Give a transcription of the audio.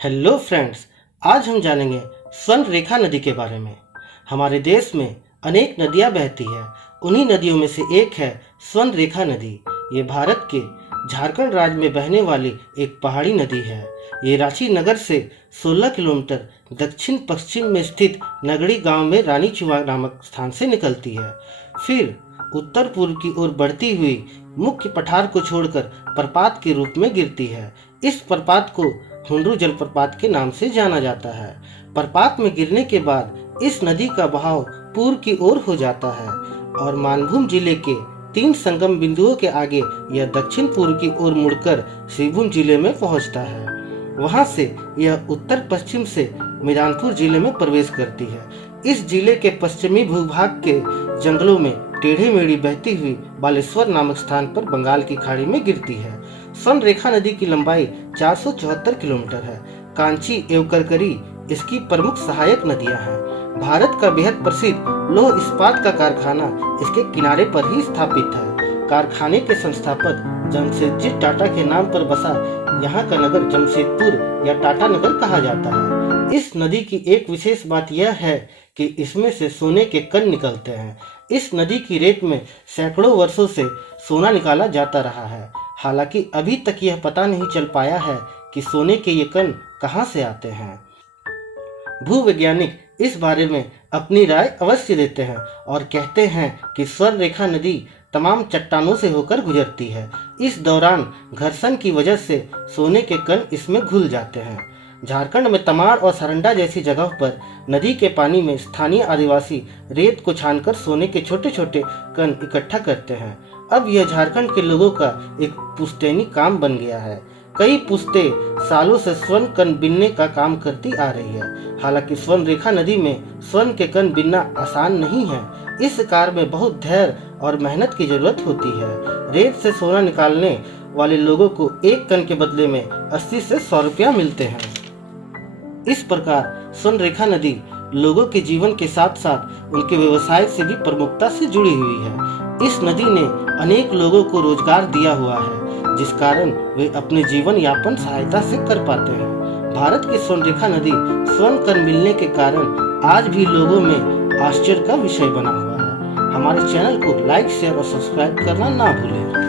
Hello friends, आज हम जानेंगे स्वर्ण रेखा नदी के बारे में। हमारे देश में अनेक नदियां बहती है। उन्हीं नदियों में से एक है स्वर्ण रेखा नदी। ये भारत के झारखंड राज्य में बहने वाली एक पहाड़ी नदी है। ये रांची नगर से 16 किलोमीटर दक्षिण पश्चिम में स्थित नगड़ी गांव में रानी चुवा नामक स्थान से निकलती है। फिर उत्तर पूर्व की ओर बढ़ती हुई मुख्य पठार को छोड़कर प्रपात के रूप में गिरती है। इस प्रपात को हुंडरू जलप्रपात के नाम से जाना जाता है। प्रपात में गिरने के बाद इस नदी का बहाव पूर्व की ओर हो जाता है और मानभूम जिले के 3 संगम बिंदुओं के आगे यह दक्षिण पूर्व की ओर मुड़कर श्रीभूम जिले में पहुंचता है। वहां से यह उत्तर पश्चिम से मिरानपुर जिले में प्रवेश करती है। इस जिले के पश्चिमी भूभाग के जंगलों में टेढ़ी मेढ़ी बहती हुई बालेश्वर नामक स्थान पर बंगाल की खाड़ी में गिरती है। स्वर्ण रेखा नदी की लंबाई 474 किलोमीटर है। कांची एवं करकरी इसकी प्रमुख सहायक नदियां हैं। भारत का बेहद प्रसिद्ध लौह इस्पात का कारखाना इसके किनारे पर ही स्थापित है। कारखाने के संस्थापक जमशेदजी टाटा के नाम पर बसा यहाँ का नगर जमशेदपुर या टाटा नगर कहा जाता है। इस नदी की एक विशेष बात यह है कि इसमें से सोने के कण निकलते हैं। इस नदी की रेत में सैकड़ों वर्षों से सोना निकाला जाता रहा है। हालांकि अभी तक यह पता नहीं चल पाया है कि सोने के ये कण कहाँ से आते हैं। भूवैज्ञानिक इस बारे में अपनी राय अवश्य देते हैं और कहते हैं कि स्वर्ण रेखा नदी तमाम चट्टानों से होकर गुजरती है। इस दौरान घर्षण की वजह से सोने के कण इसमें घुल जाते हैं। झारखंड में तमाड़ और सरंडा जैसी जगहों पर नदी के पानी में स्थानीय आदिवासी रेत को छानकर सोने के छोटे छोटे कण इकट्ठा करते हैं। अब यह झारखंड के लोगों का एक पुश्तैनी काम बन गया है। कई पुश्तें सालों से स्वर्ण कण बीनने का काम करती आ रही है। हालांकि स्वर्ण रेखा नदी में स्वर्ण के कण बीनना आसान नहीं है। इस कार्य में बहुत धैर्य और मेहनत की जरूरत होती है। रेत से सोना निकालने वाले लोगों को एक कण के बदले में 80 से 100 रुपया मिलते हैं। इस प्रकार स्वर्ण रेखा नदी लोगों के जीवन के साथ साथ उनके व्यवसाय से भी प्रमुखता से जुड़ी हुई है। इस नदी ने अनेक लोगों को रोजगार दिया हुआ है, जिस कारण वे अपने जीवन यापन सहायता से कर पाते हैं। भारत की स्वर्ण रेखा नदी स्वर्ण कण मिलने के कारण आज भी लोगों में आश्चर्य का विषय बना हुआ है। हमारे चैनल को लाइक, शेयर और सब्सक्राइब करना ना भूलें।